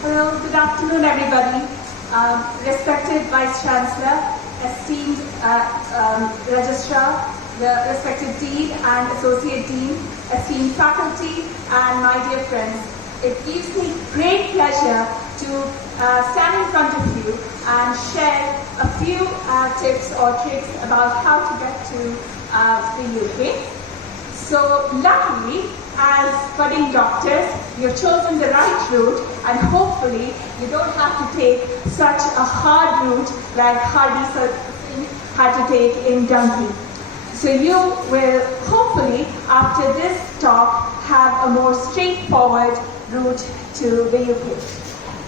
Hello, good afternoon everybody. Respected Vice Chancellor, esteemed Registrar, the respected Dean and Associate Dean, esteemed faculty and my dear friends. It gives me great pleasure to stand in front of you and share a few tips or tricks about how to get to the UK. So luckily, as budding doctors, you've chosen the right route, and hopefully you don't have to take such a hard route like Hardy Singh had to take in Dunkley. So you will hopefully, after this talk, have a more straightforward route to the UK.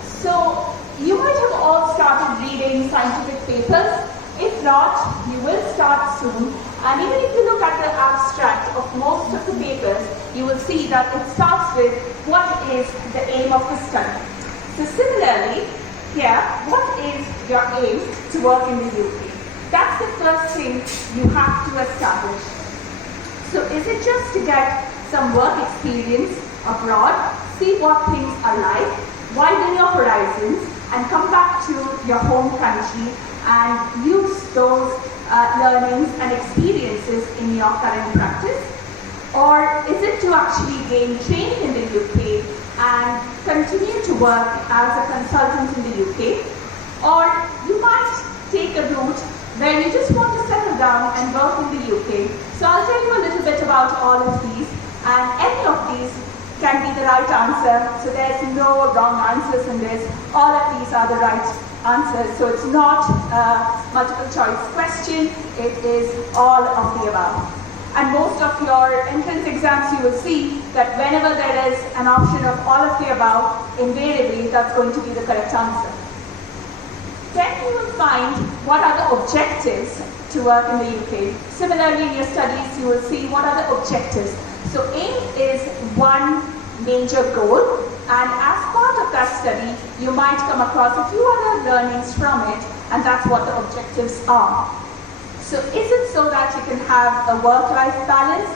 So you might have all started reading scientific papers. If not, you will start soon. And even if you look at the abstract of most of the papers, you will see that it starts with what is the aim of the study. So similarly, here, what is your aim to work in the UK? That's the first thing you have to establish. So is it just to get some work experience abroad, see what things are like, widen your horizons, and come back to your home country and use those learnings and experiences in your current practice? Or is it to actually gain training in the UK and continue to work as a consultant in the UK? Or you might take a route where you just want to settle down and work in the UK. So I'll tell you a little bit about all of these, and any of these can be the right answer. So there's no wrong answers in this. All of these are the right answers. So it's not a multiple choice question. It is all of the above. And most of your entrance exams, you will see that whenever there is an option of all of the above, invariably that's going to be the correct answer. Then you will find what are the objectives to work in the UK. Similarly, in your studies, you will see what are the objectives. So aim is one major goal, and as part of that study, you might come across a few other learnings from it, and that's what the objectives are. So is it so that you can have a work-life balance?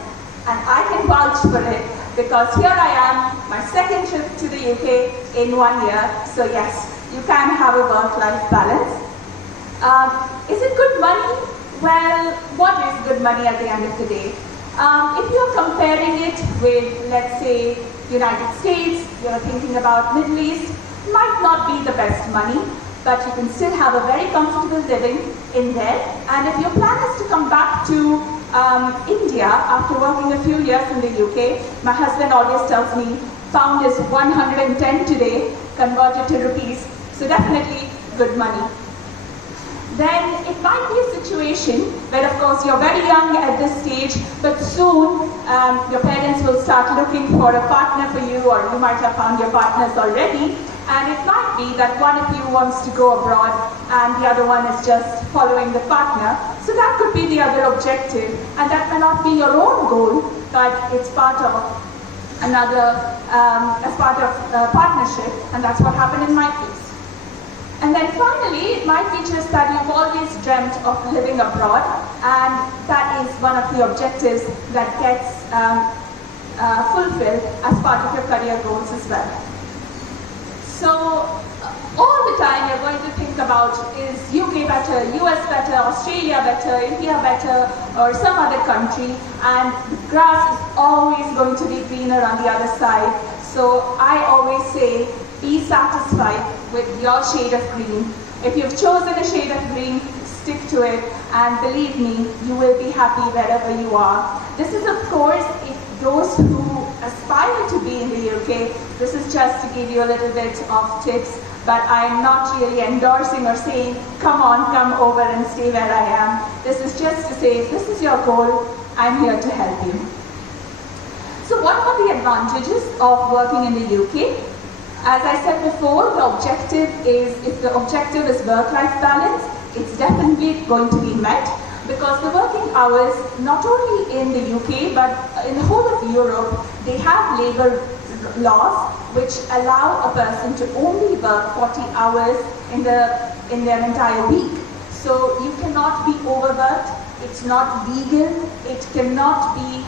And I can vouch for it, because here I am, my second trip to the UK in 1 year. So yes, you can have a work-life balance. Is it good money? Well, what is good money at the end of the day? If you're comparing it with, let's say, United States, you're thinking about Middle East, might not be the best money, but you can still have a very comfortable living in there. And if your plan is to come back to India after working a few years in the UK, my husband always tells me, pound is 110 today, converted to rupees, so definitely good money. Then it might be a situation where, of course, you're very young at this stage, but soon your parents will start looking for a partner for you, or you might have found your partners already, and it might be that one of you wants to go abroad and the other one is just following the partner. So that could be the other objective, and that may not be your own goal, but it's part of another, as part of a partnership, and that's what happened in my case. And then finally, it might be just that you've always dreamt of living abroad, and that is one of the objectives that gets fulfilled as part of your career goals as well. So all the time you're going to think about, is UK better, US better, Australia better, India better, or some other country, and the grass is always going to be greener on the other side. So I always say, be satisfied with your shade of green. If you've chosen a shade of green, stick to it, and believe me, you will be happy wherever you are. This is, of course, if those who aspire to be in the UK, this is just to give you a little bit of tips, but I'm not really endorsing or saying, come on, come over and stay where I am. This is just to say, if this is your goal, I'm here to help you. So what are the advantages of working in the UK? As I said before, the objective is, if the objective is work-life balance, it's definitely going to be met, because the working hours, not only in the UK, but in the whole of Europe, they have labor laws which allow a person to only work 40 hours in their entire week. So you cannot be overworked, it's not legal, it cannot be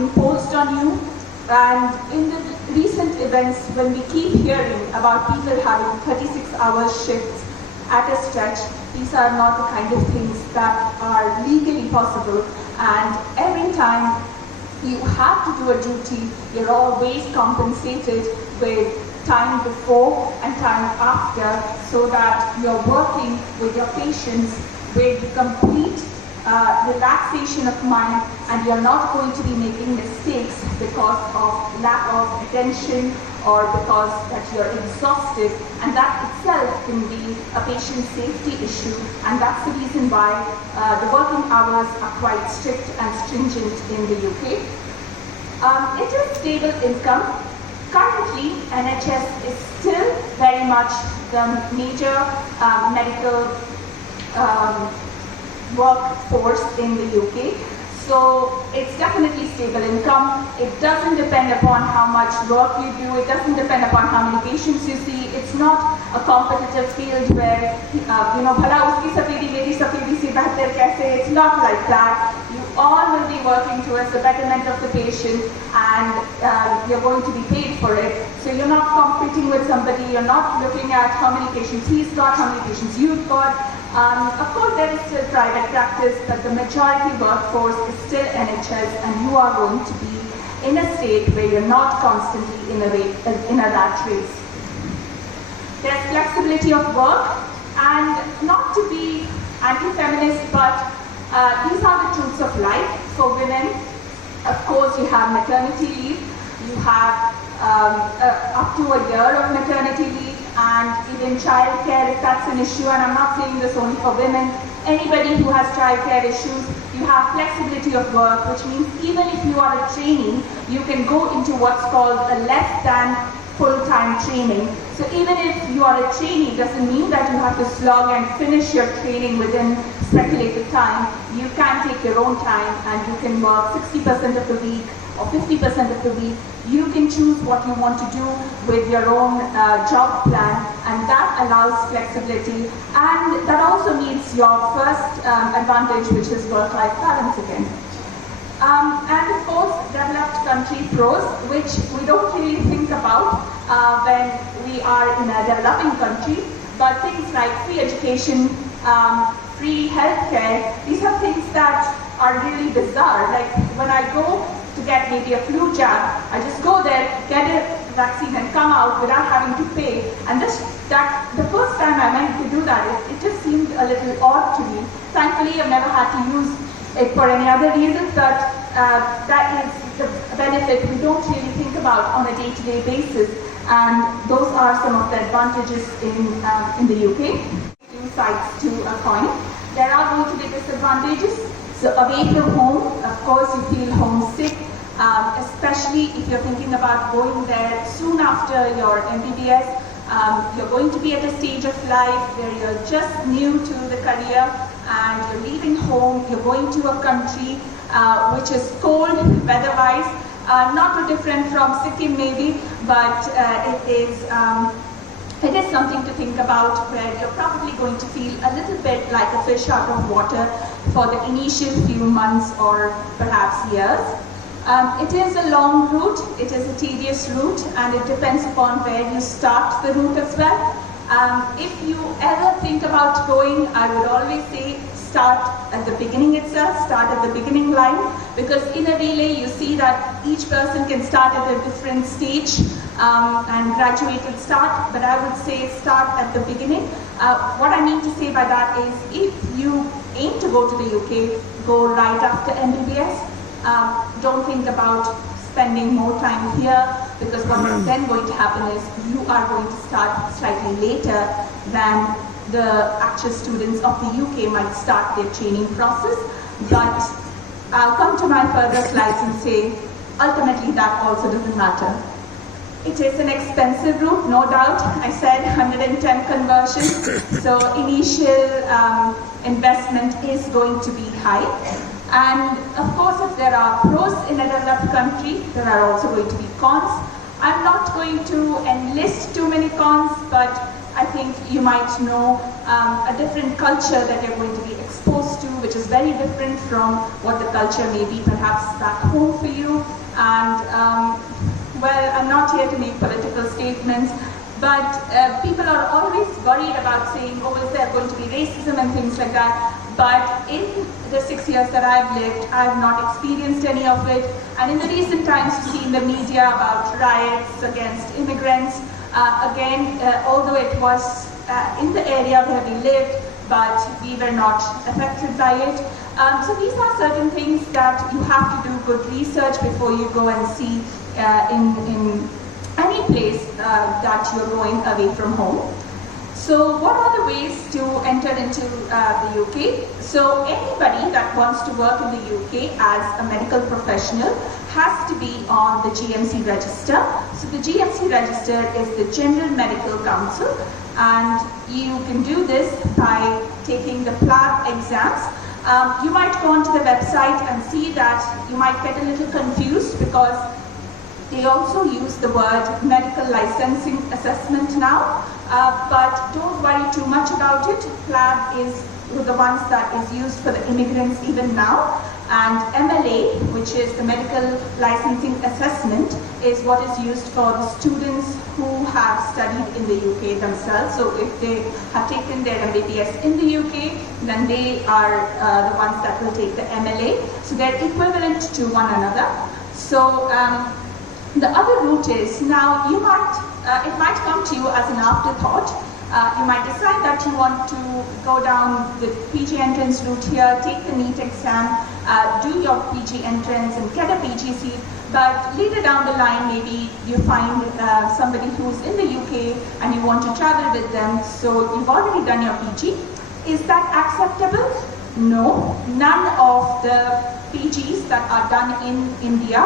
imposed on you. And recent events, when we keep hearing about people having 36-hour shifts at a stretch, these are not the kind of things that are legally possible. And every time you have to do a duty, you're always compensated with time before and time after, so that you're working with your patients with complete relaxation of mind, and you're not going to be making mistakes because of lack of attention or because that you're exhausted, and that itself can be a patient safety issue. And that's the reason why the working hours are quite strict and stringent in the UK. It is stable income. Currently, NHS is still very much the major medical workforce in the UK. So it's definitely stable income. It doesn't depend upon how much work you do. It doesn't depend upon how many patients you see. It's not a competitive field where, bhala uski safedi meri safedi se behtar kaise. It's not like that. You all will be working towards the betterment of the patient, and you're going to be paid for it. So you're not competing with somebody. You're not looking at how many patients he's got, how many patients you've got. Of course, there is still private practice, but the majority workforce is still NHS, and you are going to be in a state where you're not constantly in a rat race. There's flexibility of work, and not to be anti-feminist, but these are the truths of life for women. Of course, you have maternity leave, you have up to a year of maternity leave, and even childcare, if that's an issue, and I'm not saying this only for women, anybody who has childcare issues, you have flexibility of work, which means even if you are a trainee, you can go into what's called a less than full-time training. So even if you are a trainee, doesn't mean that you have to slog and finish your training within speculated time. You can take your own time, and you can work 60% of the week or 50% of the week. You can choose what you want to do with your own job plan, and that allows flexibility, and that also meets your first advantage, which is work-life balance again. And of course, developed country pros, which we don't really think about when we are in a developing country, but things like free education, free healthcare, these are things that are really bizarre. Like when I go to get maybe a flu jab, I just go there, get a vaccine and come out without having to pay. And the first time I went to do that, it just seemed a little odd to me. Thankfully, I've never had to use it for any other reason, but that is the benefit we don't really think about on a day-to-day basis. And those are some of the advantages in the UK. Two sides to a coin. There are going to be disadvantages. So away from home, of course, you feel homesick, especially if you're thinking about going there soon after your MBBS. You're going to be at a stage of life where you're just new to the career, and you're leaving home. You're going to a country which is cold weather-wise, not too different from Sikkim maybe, but it is something to think about, where you're probably going to feel a little bit like a fish out of water for the initial few months or perhaps years. It is a long route, it is a tedious route, and it depends upon where you start the route as well. If you ever think about going, I would always say start at the beginning itself, start at the beginning line, because in a relay you see that each person can start at a different stage and graduate and start, but I would say start at the beginning. What I mean to say by that is, if you aim to go to the UK, go right after MBBS. Don't think about spending more time here, because what's then going to happen is you are going to start slightly later than the actual students of the UK might start their training process. But I'll come to my further slides and say, ultimately that also doesn't matter. It is an expensive route, no doubt. I said 110 conversion, so initial investment is going to be high. And of course, if there are pros in a developed country, there are also going to be cons. I'm not going to enlist too many cons, but I think you might know a different culture that you're going to be exposed to, which is very different from what the culture may be perhaps back home for you. And well, I'm not here to make political statements, but people are always worried about saying, oh, is there going to be racism and things like that. But in the 6 years that I've lived, I've not experienced any of it. And in the recent times, you see in the media about riots against immigrants. Although it was in the area where we lived, but we were not affected by it. So these are certain things that you have to do good research before you go and see in any place that you're going away from home. So what are the ways to enter into the UK? So anybody that wants to work in the UK as a medical professional has to be on the GMC register. So the GMC register is the General Medical Council, and you can do this by taking the PLAB exams. You might go onto the website and see that you might get a little confused because they also use the word medical licensing assessment now, but don't worry too much about it. PLAB is the ones that is used for the immigrants even now, and MLA, which is the medical licensing assessment, is what is used for the students who have studied in the UK themselves. So if they have taken their MBBS in the UK, then they are the ones that will take the MLA. So they're equivalent to one another. So the other route is, now you might, it might come to you as an afterthought. You might decide that you want to go down the PG entrance route here, take the NEET exam, do your PG entrance and get a PG seat, but later down the line maybe you find somebody who's in the UK and you want to travel with them, so you've already done your PG. Is that acceptable? No, none of the PGs that are done in India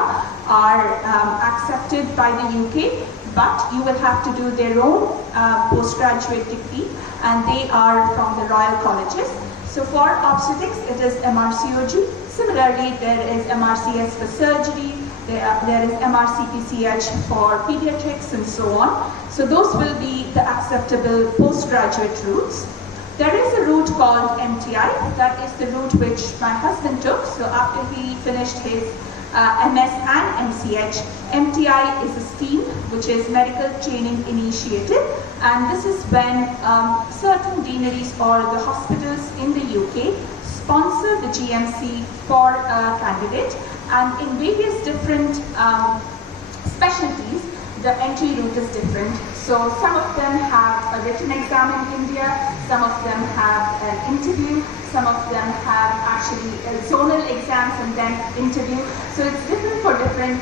are accepted by the UK, but you will have to do their own postgraduate degree, and they are from the Royal Colleges. So for obstetrics, it is MRCOG. Similarly, there is MRCS for surgery, there is MRCPCH for pediatrics, and so on. So those will be the acceptable postgraduate routes. There is a route called MTI, that is the route which my husband took. So after he finished his MS and MCH, MTI is a scheme which is Medical Training Initiative, and this is when certain deaneries or the hospitals in the UK sponsor the GMC for a candidate, and in various different specialties the entry route is different. So some of them have a written exam in India, some of them have an interview, some of them have actually zonal exams and then interview. So it's different for different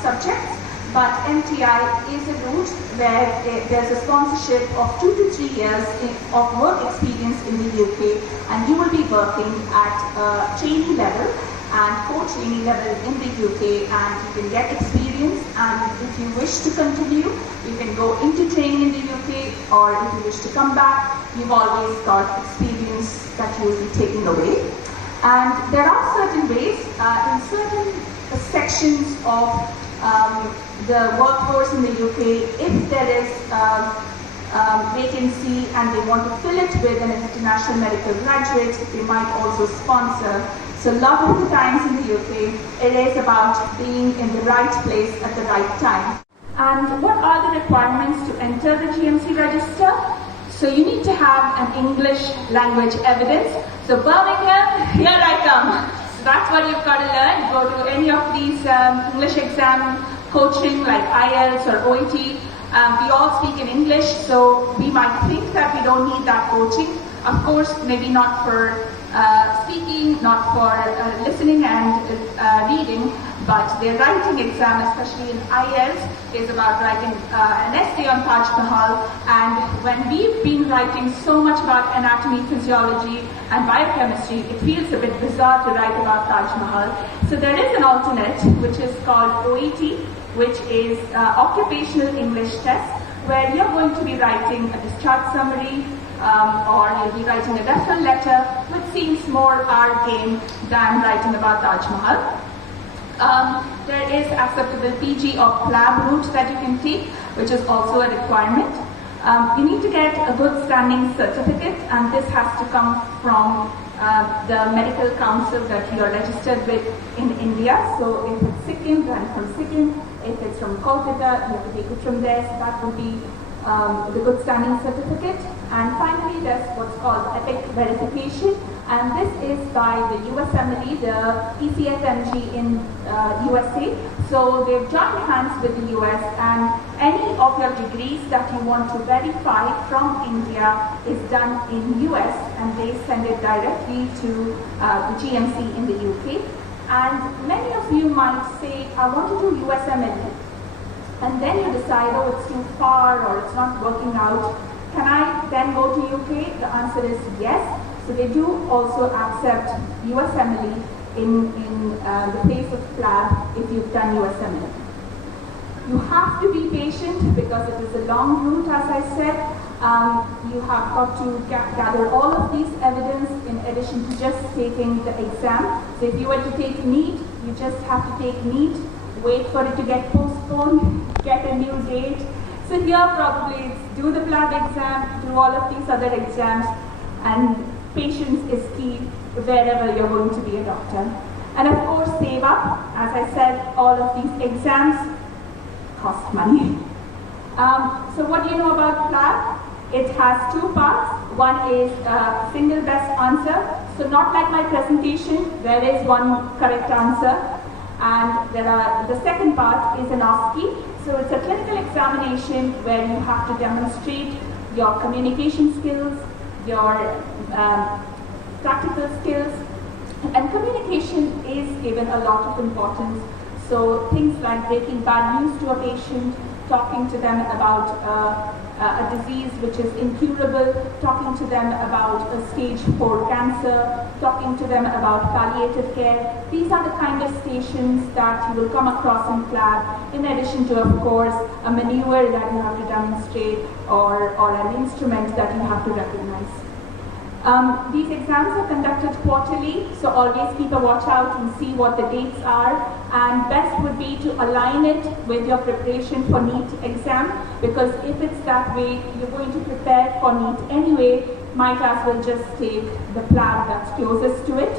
subjects, but MTI is a route where there's a sponsorship of 2 to 3 years of work experience in the UK, and you will be working at a trainee level and co-trainee level in the UK, and you can get experience, and if you wish to continue, you can go into training in the UK, or if you wish to come back, you've always got experience that you will be taking away. And there are certain ways, in certain sections of the workforce in the UK, if there is vacancy and they want to fill it with an international medical graduate, they might also sponsor. So a lot of the times in the UK, it is about being in the right place at the right time. And what are the requirements to enter the GMC register? So you need to have an English language evidence. So Birmingham, here I come. So that's what you've got to learn. Go to any of these English exam coaching like IELTS or OET. We all speak in English, so we might think that we don't need that coaching. Of course, maybe not for speaking, not for listening and reading, but their writing exam, especially in IELTS, is about writing an essay on Taj Mahal. And when we've been writing so much about anatomy, physiology, and biochemistry, it feels a bit bizarre to write about Taj Mahal. So there is an alternate, which is called OET, which is Occupational English Test, where you're going to be writing a discharge summary, or you'll be writing a referral letter, which seems more our game than writing about Taj Mahal. There is acceptable PG or PLAB route that you can take, which is also a requirement. You need to get a good standing certificate, and this has to come from the medical council that you are registered with in India. So if it's Sikkim, then from Sikkim. If it's from Kolkata, you have to take it from there, so that would be the good standing certificate. And finally, there's what's called EPIC verification, and this is by the USMLE, the ECFMG in USA. So they've joined hands with the US, and any of your degrees that you want to verify from India is done in US, and they send it directly to the GMC in the UK. And many of you might say, I want to do USMLE. And then you decide, oh, it's too far or it's not working out. Can I then go to UK? The answer is yes. So they do also accept USMLE in the place of PLAB if you've done USMLE. You have to be patient because it is a long route, as I said. You have got to gather all of these evidence in addition to just taking the exam. So if you were to take NEET, you just have to take NEET, wait for it to get postponed, get a new date. So here probably it's do the PLAB exam, do all of these other exams, and patience is key wherever you're going to be a doctor. And of course, save up. As I said, all of these exams cost money. So what do you know about PLAB? It has two parts. One is a single best answer. So not like my presentation, there is one correct answer. And the second part is an OSCE. So it's a clinical examination where you have to demonstrate your communication skills, your practical skills. And communication is given a lot of importance. So things like breaking bad news to a patient, talking to them about a disease which is incurable, talking to them about a stage 4 cancer, talking to them about palliative care. These are the kind of stations that you will come across in PLAB, in addition to, of course, a maneuver that you have to demonstrate or an instrument that you have to recognize. These exams are conducted quarterly, so always keep a watch out and see what the dates are. And best would be to align it with your preparation for NEET exam, because if it's that way, you're going to prepare for NEET anyway, might as well just take the PLAB that's closest to it.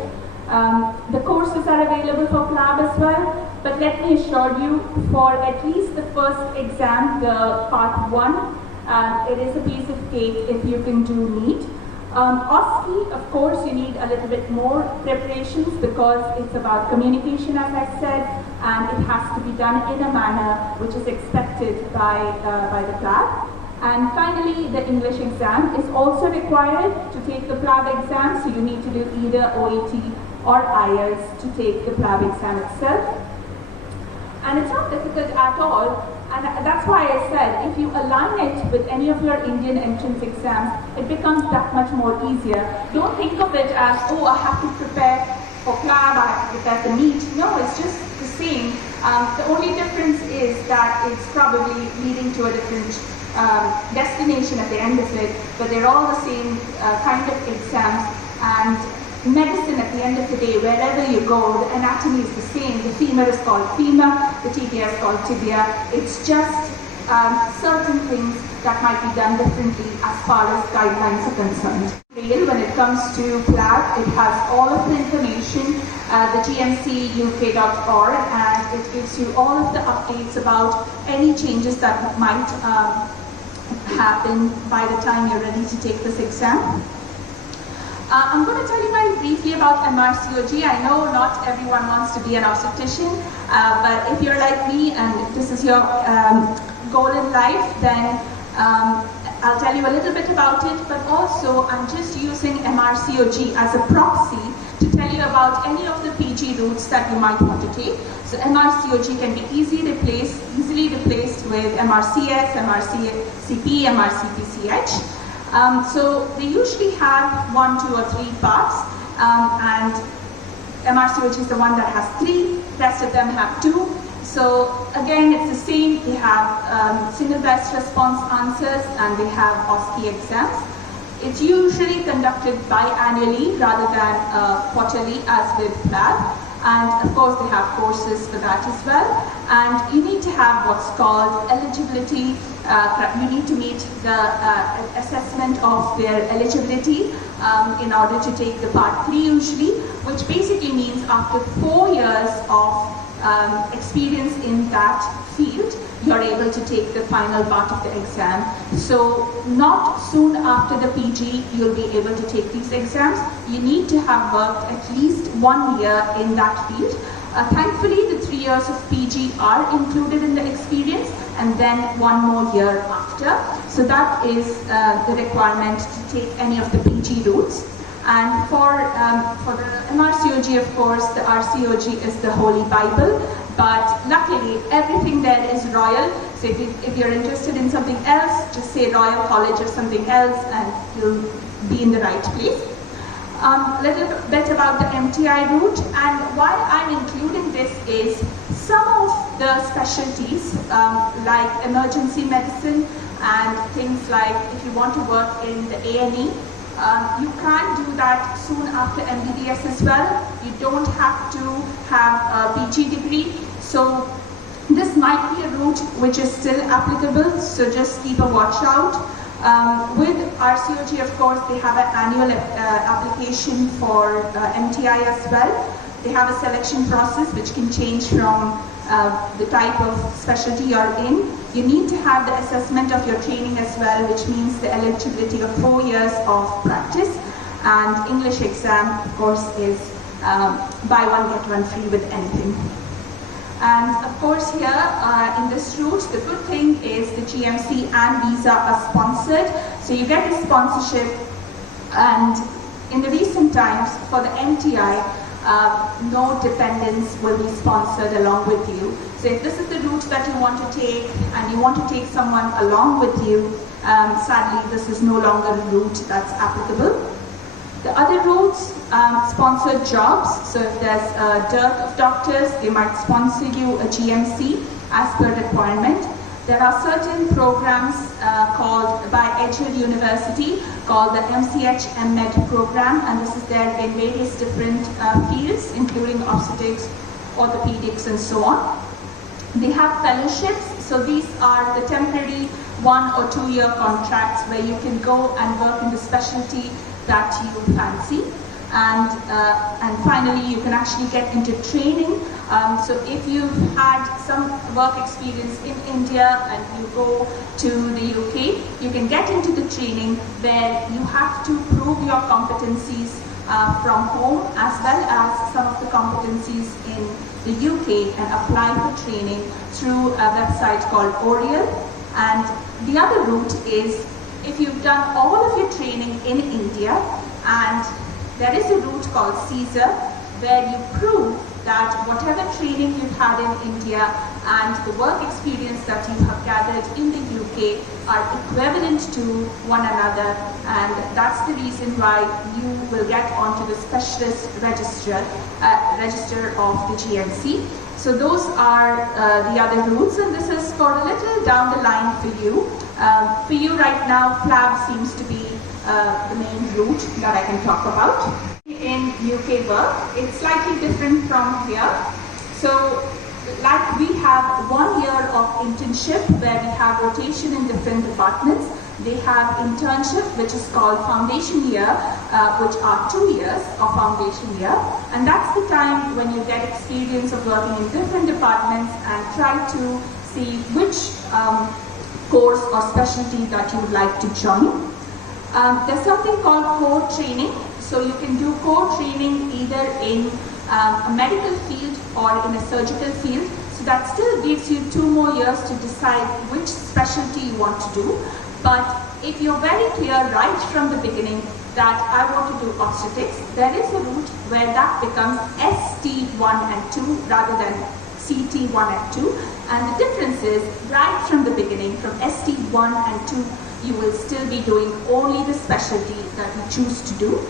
The courses are available for PLAB as well, but let me assure you, for at least the first exam, the part 1, it is a piece of cake if you can do NEET. OSCE, of course, you need a little bit more preparations because it's about communication, as I said, and it has to be done in a manner which is expected by the PLAB. And finally, the English exam is also required to take the PLAB exam, so you need to do either OET or IELTS to take the PLAB exam itself. And it's not difficult at all. And that's why I said, if you align it with any of your Indian entrance exams, it becomes that much more easier. Don't think of it as, oh, I have to prepare for PLAB, I have to prepare for NEET. No, it's just the same. The only difference is that it's probably leading to a different destination at the end of it, but they're all the same kind of exams. And medicine, at the end of the day, wherever you go, the anatomy is the same. The femur is called femur, the tibia is called tibia. It's just certain things that might be done differently as far as guidelines are concerned. When it comes to PLAB, it has all of the information, the gmcuk.org, and it gives you all of the updates about any changes that might happen by the time you're ready to take this exam. I'm going to tell you very briefly about MRCOG. I know not everyone wants to be an obstetrician, but if you're like me and this is your goal in life, then I'll tell you a little bit about it, but also I'm just using MRCOG as a proxy to tell you about any of the PG routes that you might want to take. So MRCOG can be easily replaced with MRCS, MRCP, MRCPCH. So they usually have 1, 2, or 3 parts, and MRCOG is the one that has 3, the rest of them have 2. So again, it's the same. They have single best response answers, and they have OSCE exams. It's usually conducted biannually rather than quarterly as with PLAB. And of course, they have courses for that as well. And you need to have what's called eligibility. You need to meet the assessment of their eligibility in order to take the part 3 usually, which basically means after 4 years of experience in that field, you're able to take the final part of the exam. So not soon after the PG, you'll be able to take these exams. You need to have worked at least 1 year in that field. Thankfully, the 3 years of PG are included in the experience, and then 1 more year after. So that is the requirement to take any of the PG routes. And for the MRCOG, of course, the RCOG is the Holy Bible, but luckily everything there is royal. So if you're interested in something else, just say Royal College or something else and you'll be in the right place. A little bit about the MTI route, and why I'm including this is some of the specialties like emergency medicine and things like if you want to work in the A&E, you can do that soon after MBBS as well. You don't have to have a PG degree. So this might be a route which is still applicable, so just keep a watch out. With RCOG, of course, they have an annual application for MTI as well. They have a selection process which can change from the type of specialty you're in. You need to have the assessment of your training as well, which means the eligibility of 4 years of practice. And English exam, of course, is buy one, get one free with anything. And of course here in this route, the good thing is the GMC and visa are sponsored. So you get a sponsorship, and in the recent times for the MTI, no dependents will be sponsored along with you. So if this is the route that you want to take and you want to take someone along with you, sadly this is no longer a route that's applicable. The other routes, sponsored jobs. So if there's a dearth of doctors, they might sponsor you a GMC as per requirement. There are certain programs called by Edgehill University called the MCH MEd program, and this is there in various different fields, including obstetrics, orthopedics, and so on. They have fellowships, so these are the temporary 1 or 2 year contracts where you can go and work in the specialty that you fancy. And finally, you can actually get into training. So if you've had some work experience in India and you go to the UK, you can get into the training where you have to prove your competencies from home as well as some of the competencies in the UK and apply for training through a website called Oriel. And the other route is if you've done all of your training in India, and there is a route called CSER where you prove that whatever training you've had in India and the work experience that you have gathered in the UK are equivalent to one another, and that's the reason why you will get onto the specialist register of the GMC. So those are the other routes, and this is for a little down the line for you. For you right now, FLAB seems to be the main route that I can talk about. In UK work, it's slightly different from here. So like we have 1 year of internship where we have rotation in different departments. They have internship, which is called foundation year, which are 2 years of foundation year. And that's the time when you get experience of working in different departments and try to see which course or specialty that you would like to join. There's something called core training. So you can do core training either in a medical field or in a surgical field. So that still gives you 2 more years to decide which specialty you want to do. But if you're very clear right from the beginning that I want to do obstetrics, there is a route where that becomes ST1 and 2 rather than CT1 and 2. And the difference is right from the beginning, from ST1 and 2, you will still be doing only the specialty that you choose to do.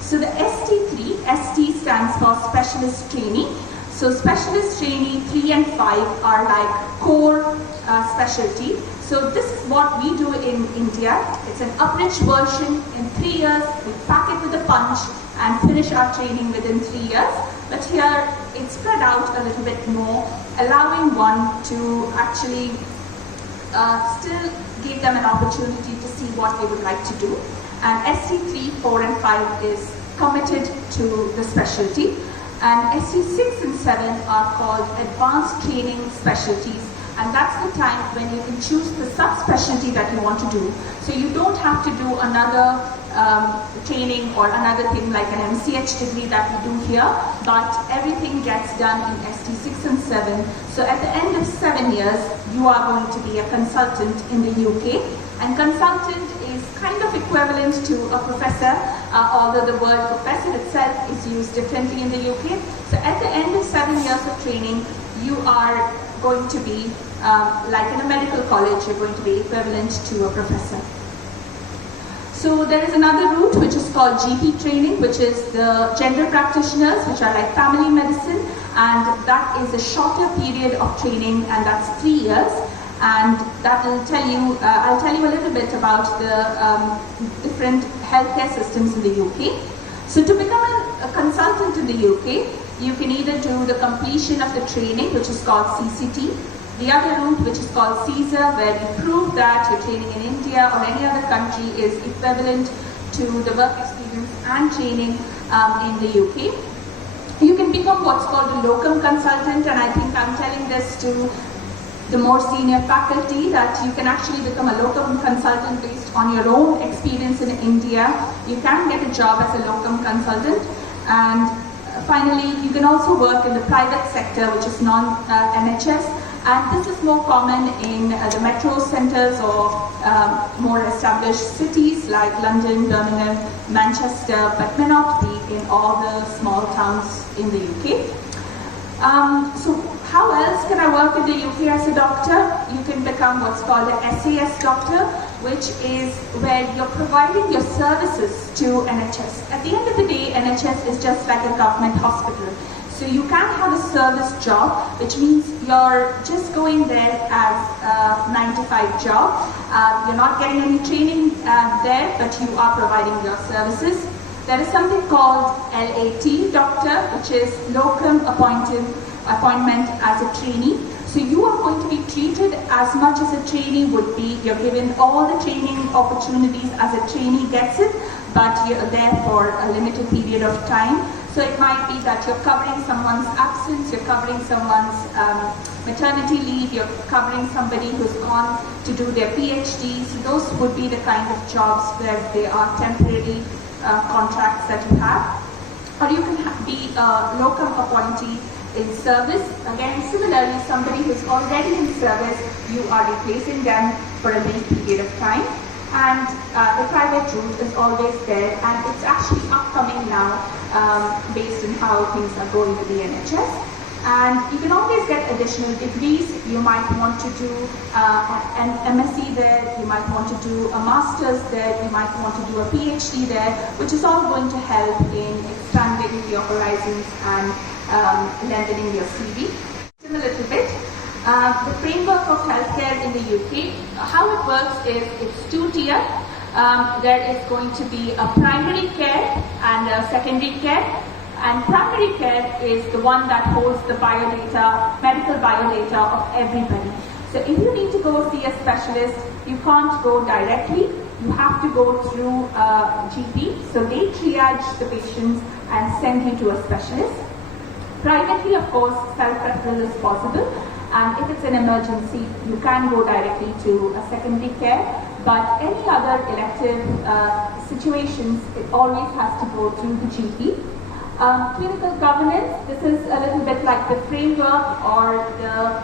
So the ST3, ST stands for Specialist Trainee. So Specialist Trainee 3 and 5 are like core specialty. So this is what we do in India. It's an abridged version. In 3 years, we pack it with a punch and finish our training within 3 years. But here, it's spread out a little bit more, allowing one to actually still give them an opportunity to see what they would like to do. And ST3, 4 and 5 is committed to the specialty. And ST6 and 7 are called advanced training specialties, and that's the time when you can choose the subspecialty that you want to do. So you don't have to do another training or another thing like an MCH degree that we do here, but everything gets done in ST 6 and 7. So at the end of 7 years, you are going to be a consultant in the UK, and consultant is kind of equivalent to a professor, although the word professor itself is used differently in the UK. So at the end of 7 years of training, you are going to be, like in a medical college, you're going to be equivalent to a professor. So there is another route which is called GP training, which is the general practitioners, which are like family medicine, and that is a shorter period of training, and that's 3 years. And that will tell you, I'll tell you a little bit about the different healthcare systems in the UK. So to become a consultant in the UK, you can either do the completion of the training, which is called CCT, the other route, which is called CSER, where you prove that your training in India or any other country is equivalent to the work experience and training in the UK. You can become what's called a locum consultant, and I think I'm telling this to the more senior faculty, that you can actually become a locum consultant based on your own experience in India. You can get a job as a locum consultant, and finally you can also work in the private sector, which is non-NHS. And this is more common in the metro centres or more established cities like London, Birmingham, Manchester, but may not be in all the small towns in the UK. So how else can I work in the UK as a doctor? You can become what's called an SAS doctor, which is where you're providing your services to NHS. At the end of the day, NHS is just like a government hospital. So you can have a service job, which means you're just going there as a 9-to-5 job. You're not getting any training there, but you are providing your services. There is something called LAT doctor, which is locum appointment as a trainee. So you are going to be treated as much as a trainee would be. You're given all the training opportunities as a trainee gets it, but you're there for a limited period of time. So it might be that you're covering someone's absence, you're covering someone's maternity leave, you're covering somebody who's gone to do their PhD. So those would be the kind of jobs where they are temporary contracts that you have. Or you can be a locum appointee in service. Again, similarly, somebody who's already in service, you are replacing them for a brief period of time. And the private route is always there, and it's actually upcoming now based on how things are going with the NHS. And you can always get additional degrees. You might want to do an MSc there, you might want to do a master's there, you might want to do a PhD there, which is all going to help in expanding your horizons and lengthening your CV. In a little bit. The framework of healthcare in the UK, how it works is it's 2-tier. There is going to be a primary care and a secondary care. And primary care is the one that holds the biodata, medical biodata of everybody. So if you need to go see a specialist, you can't go directly. You have to go through a GP. So they triage the patients and send you to a specialist. Privately, of course, self-referral is possible. And if it's an emergency, you can go directly to a secondary care. But any other elective situations, it always has to go through the GP. Clinical governance, this is a little bit like the framework or the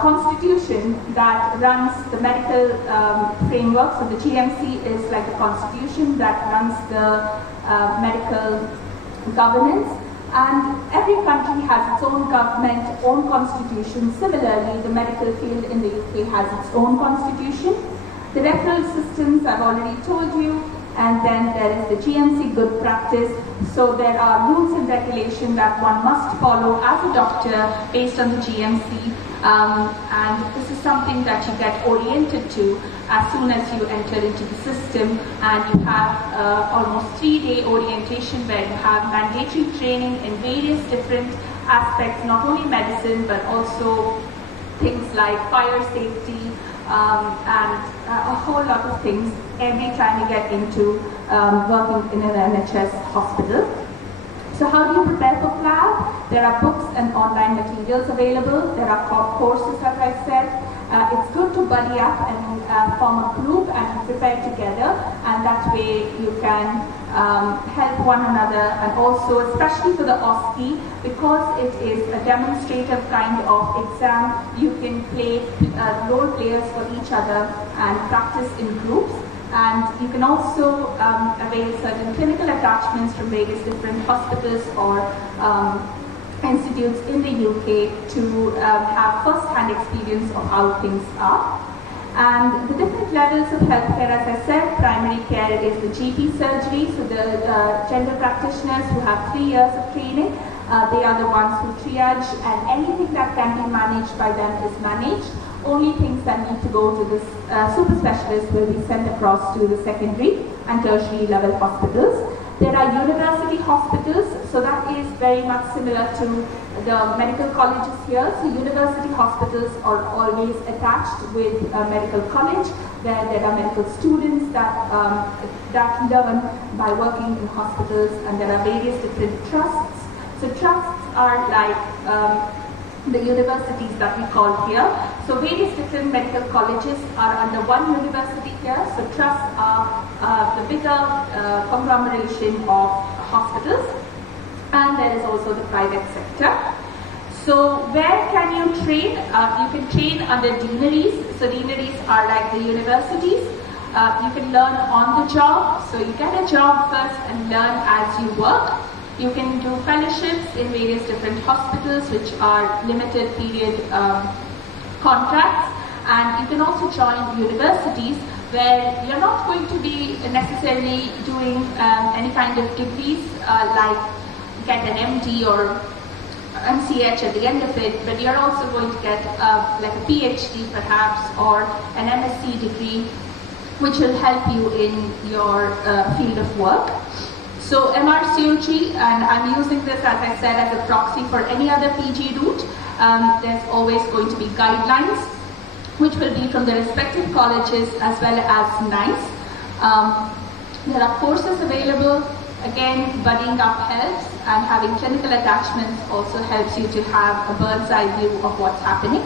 constitution that runs the medical framework. So the GMC is like the constitution that runs the medical governance. And every country has its own government, own constitution. Similarly, the medical field in the UK has its own constitution. The referral systems I've already told you, and then there is the GMC good practice. So there are rules and regulations that one must follow as a doctor based on the GMC. And this is something that you get oriented to as soon as you enter into the system, and you have almost 3-day orientation where you have mandatory training in various different aspects, not only medicine but also things like fire safety and a whole lot of things every time you get into working in an NHS hospital. So how do you prepare for PLAB? There are books and online materials available. There are courses, as I said. It's good to buddy up and form a group and prepare together, and that way you can help one another, and also especially for the OSCE, because it is a demonstrative kind of exam, you can play role players for each other and practice in groups. And you can also avail certain clinical attachments from various different hospitals or institutes in the UK to have first-hand experience of how things are. And the different levels of healthcare, as I said, primary care is the GP surgery, so the general practitioners who have 3 years of training, they are the ones who triage, and anything that can be managed by them is managed. Only things that need to go to the super specialist will be sent across to the secondary and tertiary level hospitals. There are university hospitals, so that is very much similar to the medical colleges here. So university hospitals are always attached with a medical college, where there are medical students that learn by working in hospitals, and there are various different trusts. So trusts are like the universities that we call here. So various different medical colleges are under one university here. So trusts are the bigger conglomeration of hospitals, and there is also the private sector. So where can you train? You can train under deaneries. So deaneries are like the universities. You can learn on the job. So you get a job first and learn as you work. You can do fellowships in various different hospitals, which are limited period contracts, and you can also join universities where you're not going to be necessarily doing any kind of degrees like get an MD or MCH at the end of it, but you're also going to get like a PhD perhaps, or an MSc degree, which will help you in your field of work. So MRCOG, and I'm using this, as I said, as a proxy for any other PG route. There's always going to be guidelines, which will be from the respective colleges as well as NICE. There are courses available. Again, buddying up helps, and having clinical attachments also helps you to have a bird's eye view of what's happening.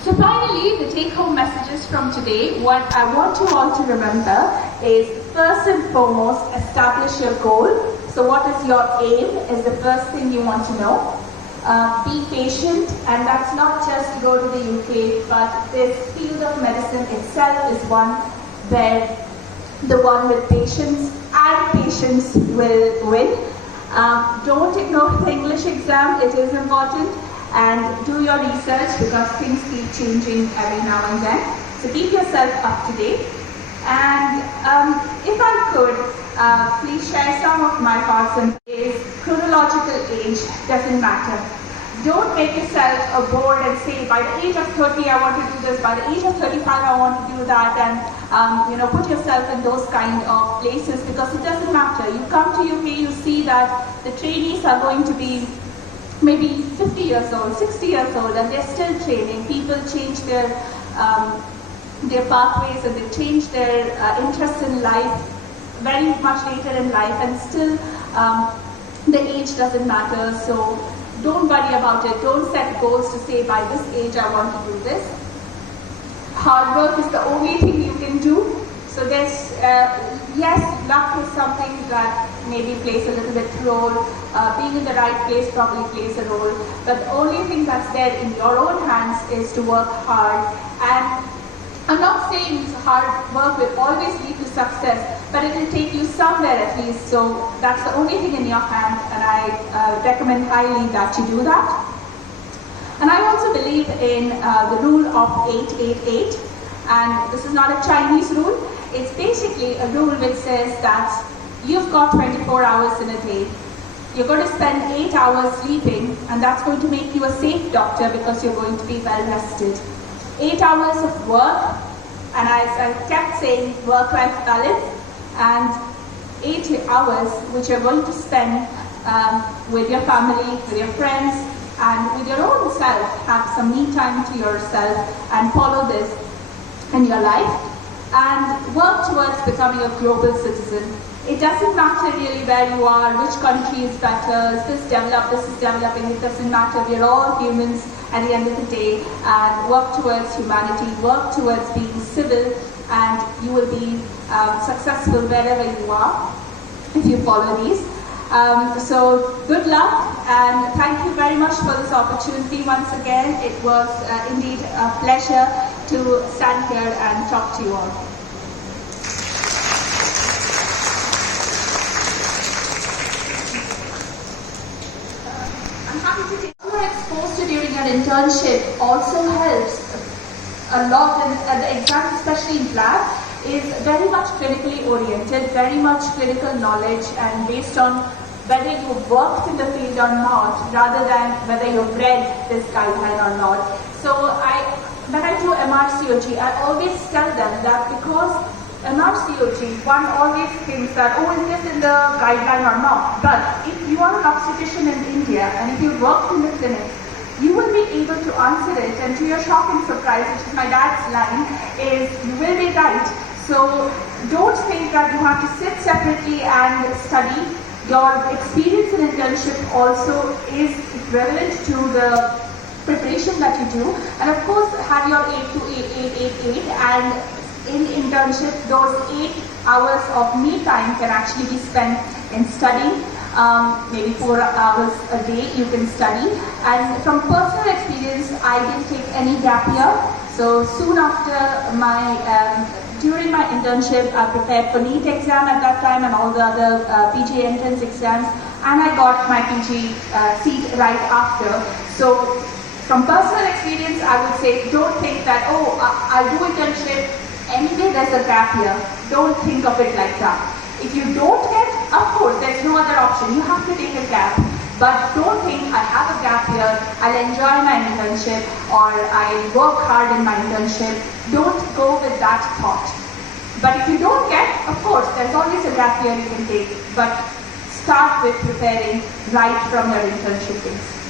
So finally, the take-home messages from today, what I want you all to remember is, first and foremost, establish your goal. So what is your aim is the first thing you want to know. Be patient, and that's not just to go to the UK, but this field of medicine itself is one where the one with patience will win. Don't ignore the English exam, it is important. And do your research, because things keep changing every now and then. So keep yourself up to date. And if I could, please share some of my thoughts on is chronological age doesn't matter. Don't make yourself a board and say, by the age of 30 I want to do this, by the age of 35 I want to do that, and put yourself in those kind of places, because it doesn't matter. You come to UK, you see that the trainees are going to be maybe 50 years old, 60 years old, and they're still training. People change their pathways, and they change their interests in life very much later in life, and still the age doesn't matter. So don't worry about it. Don't set goals to say, by this age I want to do this. Hard work is the only thing you can do. So there's, yes, luck is something that maybe plays a little bit role. Being in the right place probably plays a role. But the only thing that's there in your own hands is to work hard. And I'm not saying hard work will always lead to success, but it will take you somewhere at least. So that's the only thing in your hands, and I recommend highly that you do that. And I also believe in the rule of 888, and this is not a Chinese rule. It's basically a rule which says that you've got 24 hours in a day. You're going to spend 8 hours sleeping, and that's going to make you a safe doctor because you're going to be well rested. 8 hours of work, and as I kept saying, work-life balance, and 8 hours which you're going to spend with your family, with your friends, and with your own self. Have some me time to yourself and follow this in your life. and work towards becoming a global citizen. It doesn't matter really where you are, which country is better, is this developed, this is developing, it doesn't matter. We're all humans at the end of the day, and work towards humanity, work towards being civil, and you will be successful wherever you are if you follow these. So good luck, and thank you very much for this opportunity once again. It was indeed a pleasure to stand here and talk to you all. I'm happy to take what you're exposed to during an internship also helps a lot, and the exam, especially in lab, is very much clinically oriented, very much clinical knowledge, and based on whether you've worked in the field or not, rather than whether you've read this guideline or not. So when I do MRCOG, I always tell them that because MRCOG, one always thinks that, oh, is this in the guideline or not? But if you are an obstetrician in India, and if you worked in the clinic, you will be able to answer it, and to your shock and surprise, which is my dad's line, is you will be right. So don't think that you have to sit separately and study. Your experience in internship also is equivalent to the preparation that you do. And of course, have your 8 to 8, and in internship, those 8 hours of me time can actually be spent in studying. Maybe 4 hours a day you can study. And from personal experience, I didn't take any gap year. So soon after during my internship, I prepared for NEET exam at that time and all the other PG entrance exams, and I got my PG seat right after. So from personal experience, I would say, don't think that, oh, I'll do internship, anyway there's a gap year. Don't think of it like that. If you don't get, of course, there's no other option. You have to take a gap. But don't think I have a gap year, I'll enjoy my internship, or I work hard in my internship. Don't go with that thought. But if you don't get, of course, there's always a gap year you can take. But start with preparing right from your internship days.